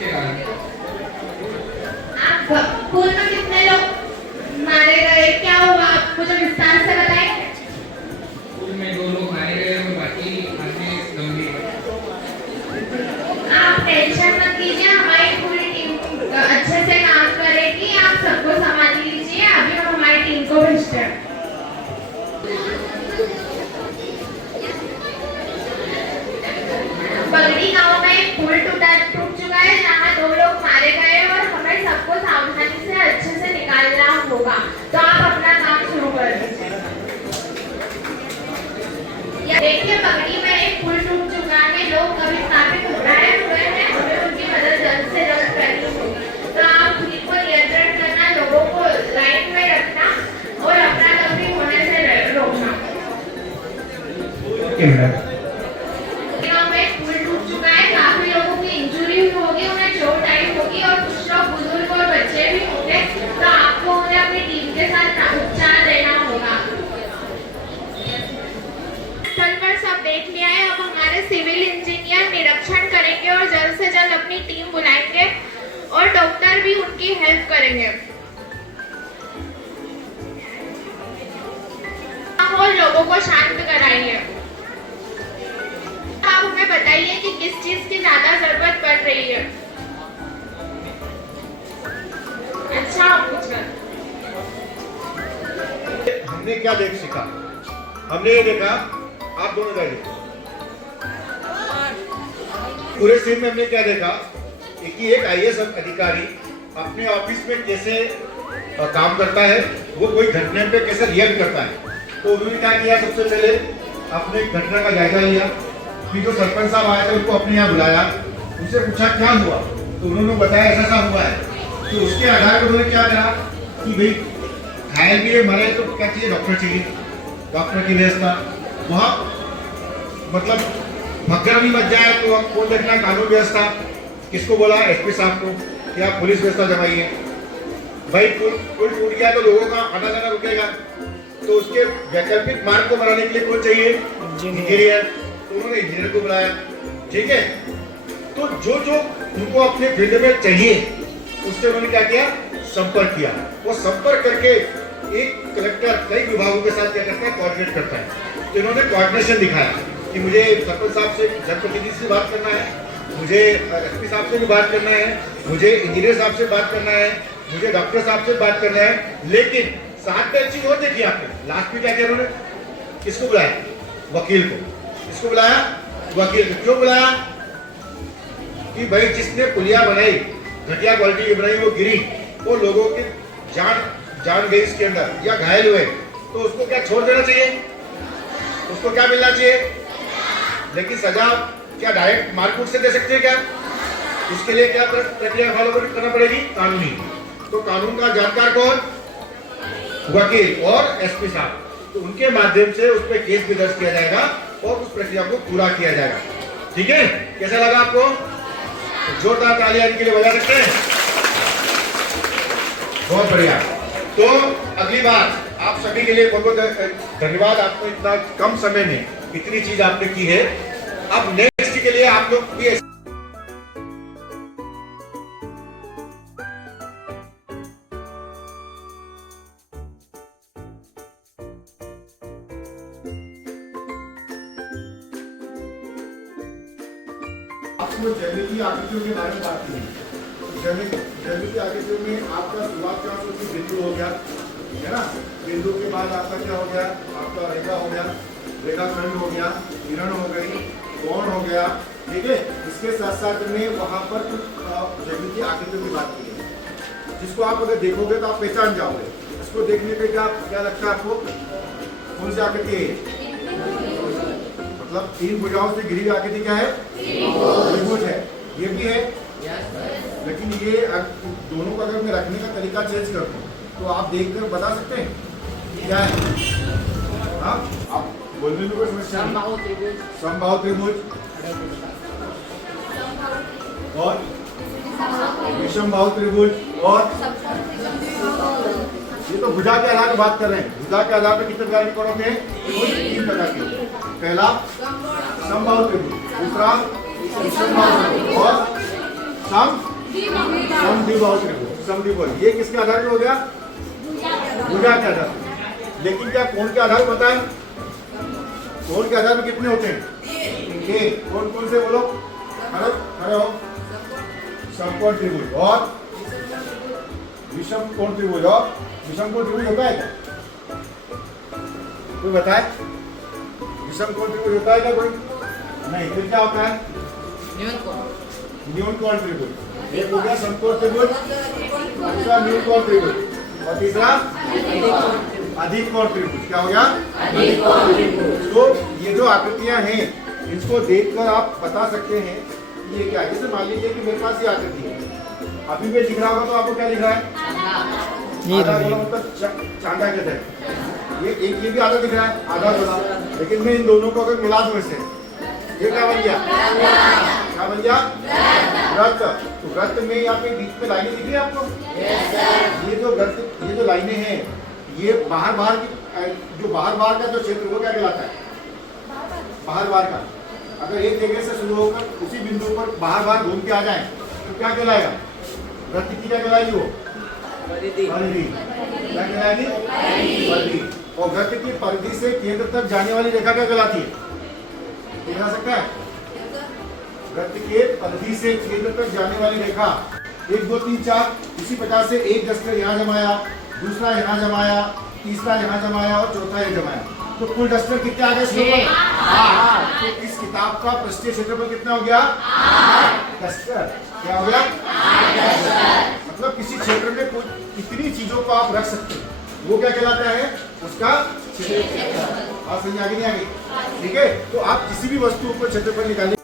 किसके कारण? आप पूल में कितने लोग मारे गए, क्या हुआ, आप मुझे विस्तार से बताएं। पूल में 2 लोग मारे गए और बाकी अन्य गंभीर। आप टेंशन मत लीजिए, हमारी पूरी टीम अच्छे से काम करेगी, आप सबको संभाल लीजिए। अभी हम हमारी टीम को भेजते हैं। बगड़ी गांव में एक पुल टूट चुका है जहां 2 लोग मारे गए और हमें सबको सावधानी से अच्छे से निकालना होगा, तो आप अपना काम शुरू कर दीजिए। देखिए, बगड़ी में एक पुल टूट चुका है, लोग कभी काफी घबराए हुए हैं, हमें उनकी मदद जल्द से जल्द करनी होगी। तो आप खुद को नियंत्रण करना, लोगों को लाइन में रखना और अपना कभी होने से रोकना। पुल टूट चुका है, काफी लोगों की इंजरी होगी, उन्हें चोट आई होगी और कुछ लोग बुजुर्ग और बच्चे भी होंगे, तो आपको उन्हें अपनी टीम के साथ उपचार देना होगा। स्थल पर सब देख लिया है, अब हमारे सिविल इंजीनियर निरीक्षण करेंगे और जल्द से जल्द अपनी टीम बुलाएंगे और डॉक्टर भी उनकी हेल्प करेंगे और लोगों को शांत कराएंगे। आप हमें बताइए कि किस चीज की ज्यादा जरूरत पड़ रही है। अच्छा, आप पूछ रहे। हमने क्या सीखा? हमने ये देखा, आप दोनों बैठे, पूरे सीन में हमने क्या देखा कि एक आईएएस अधिकारी अपने ऑफिस में कैसे काम करता है, वो कोई घटना पे कैसे रिएक्ट करता है। तो उन्होंने क्या किया, सबसे पहले अपने घटना का जायजा लिया, फिर जो सरपंच साहब आए थे उनको अपने यहाँ बुलाया, उनसे पूछा क्या हुआ, तो उन्होंने बताया ऐसा ऐसा हुआ है। तो उसके आधार पर उन्होंने क्या कहा कि भाई घायल भी मरे तो क्या चाहिए, डॉक्टर चाहिए, डॉक्टर की व्यवस्था वहाँ, मतलब भगदड़ भी मच जाए तो अब कौन देखना, कानून व्यवस्था किसको बोला, एसपी साहब को, कि आप पुलिस व्यवस्था जमाइए। भाई पुल टूट गया तो लोगों का आना जाना रुकेगा, तो उसके वैकल्पिक मार्ग को बनाने के लिए कौन चाहिए, इंजीनियर, तो उन्होंने इंजीनियर को बुलाया। ठीक है, तो जो जो उनको अपने फील्ड में चाहिए उससे उन्होंने क्या किया, संपर्क किया। वो संपर्क करके एक कलेक्टर कई विभागों के साथ क्या करता है, कोऑर्डिनेट करता है। तो इन्होंने कोऑर्डिनेशन दिखाया कि मुझे सरपंच साहब से, जनप्रतिनिधि से बात करना है, मुझे एसपी साहब से भी बात करना है, मुझे इंजीनियर साहब से बात करना है, मुझे डॉक्टर साहब से बात करना है। लेकिन साथ में एक चीज और देखिए आपने, लास्ट में क्या किया उन्होंने, किसको बुलाया, वकील को। किसको बुलाया, वकील को। क्यों बुलाया, कि भाई जिसने पुलिया बनाई, घटिया क्वालिटी की बनाई, वो गिरी, वो लोगों की जान गई इसके अंदर या घायल हुए, तो उसको क्या छोड़ देना चाहिए, उसको क्या मिलना चाहिए। लेकिन सजा क्या डायरेक्ट मारकूट से दे सकते हैं क्या, इसके लिए क्या प्रक्रिया फॉलो करना पड़ेगी, कानूनी। तो कानून का जानकार कौन, वकील और एसपी साहब, तो उनके माध्यम से उस पर केस भी दर्ज किया जाएगा और उस प्रक्रिया को पूरा किया जाएगा। ठीक है, कैसा लगा आपको, तो जोरदार तालियां इनके लिए बजा सकते हैं, बहुत बढ़िया। तो अगली बार आप सभी के लिए बहुत बहुत धन्यवाद, आपको इतना कम समय में इतनी चीज आपने की है। अब नेक्स्ट के लिए आप लोग भी आपको जैविक आकृतियों के बारे में बात की। जैविक आकृतियों में आपका शुरुआत का बिंदु हो गया है ना, बिंदु के बाद आपका क्या हो गया, आपका रेखा हो गया, रेखाखंड हो गया, किरण हो गई, कोण हो गया। ठीक है, इसके साथ साथ में वहाँ पर कुछ जैविक आकृतियों की बात की है, जिसको आप अगर देखोगे तो आप पहचान जाओगे। इसको देखने पे क्या लगता है आपको, कौन सी आकृति है, मतलब 3 भुजाओं से घिरी हुई आकृति क्या है, त्रिभुज है। ये भी है, लेकिन ये दोनों को अगर मैं रखने का तरीका चेंज कर दूं तो आप देखकर बता सकते हैं क्या है। हाँ, आप बोलने में कोई समस्या नहीं। समबाहु त्रिभुज और विषमबाहु त्रिभुज, और ये तो भुजा के आधार पर बात कर रहे हैं। भुजा के आधार पर कितने प्रकार के कोण होते हैं, 3 प्रकार के। पहला समबाहु त्रिभुज, दूसरा विषमबाहु त्रिभुज और सम समद्विबाहु त्रिभुज, समद्विबाहु। ये किसके आधार पे हो गया? भुजा के आधार पे। लेकिन क्या कोण के आधार पता है? कोण के आधार पे कितने होते हैं? एक। कौन कौन से बोलो? खड़े हो। समकोण त्रिभुज और विषम कोण त्रिभुज। और विषम कोण त्रिभुज होता है क्या? कोई बताए? विषम कोण त्रिभुज होता है क्या कोई? नहीं। फिर क्या होता है? न्यून कोण त्रिभुज। एक हो गया समकोण त्रिभुज, दूसरा न्यून कोण त्रिभुज और तीसरा अधिक कोण त्रिभुज। क्या हो गया? अधिक कोण त्रिभुज। तो ये जो आकृतियां हैं इनको देखकर आप बता सकते हैं कि ये क्या है। जैसे मान लीजिए कि मेरे पास ये आकृति है, अभी भी दिख रहा होगा तो आपको क्या दिख रहा है? आधा गोला, मतलब चांदा के तरह। ये भी आधा दिख रहा है, आधा गोला। लेकिन मैं इन दोनों को अगर मिला दूं इससे, ये क्या बन गया? क्या बन गया? वृत्त। तो वृत्त में यहाँ पे बीच में लाइनें दिख रही है आपको? ये जो लाइनें हैं ये बाहर की, जो बाहर का जो क्षेत्र वो क्या कहलाता है? बाहर का। अगर एक जगह से शुरू होकर उसी बिंदु पर बाहर घूम के आ जाए तो क्या कहलाएगा? वृत्त की क्या कहलाएगी वो? परिधि। क्या कहलाएगी? परिधि। और वृत्त की परिधि से केंद्र तक जाने वाली रेखा क्या कहलाती है? देखा सकता है? वृत्त के परिधि से केंद्र तक जाने वाली रेखा 1 2 3 4। इसी प्रकार से एक डस्टर यहाँ जमाया, दूसरा यहाँ जमाया, तीसरा यहाँ जमाया और चौथा यहाँ जमाया, तो कुल डस्टर कितने आ गए? 8। तो इस किताब का पृष्ठीय क्षेत्रफल कितना हो गया? 8 डस्टर। क्या हो गया? 8 डस्टर। मतलब किसी क्षेत्र में कितनी चीजों को आप रख सकते हैं वो क्या कहलाता है? उसका क्षेत्रफल। आप समझ आगे नहीं आगे? ठीक है। तो आप किसी भी वस्तु को क्षेत्रफल निकालिए।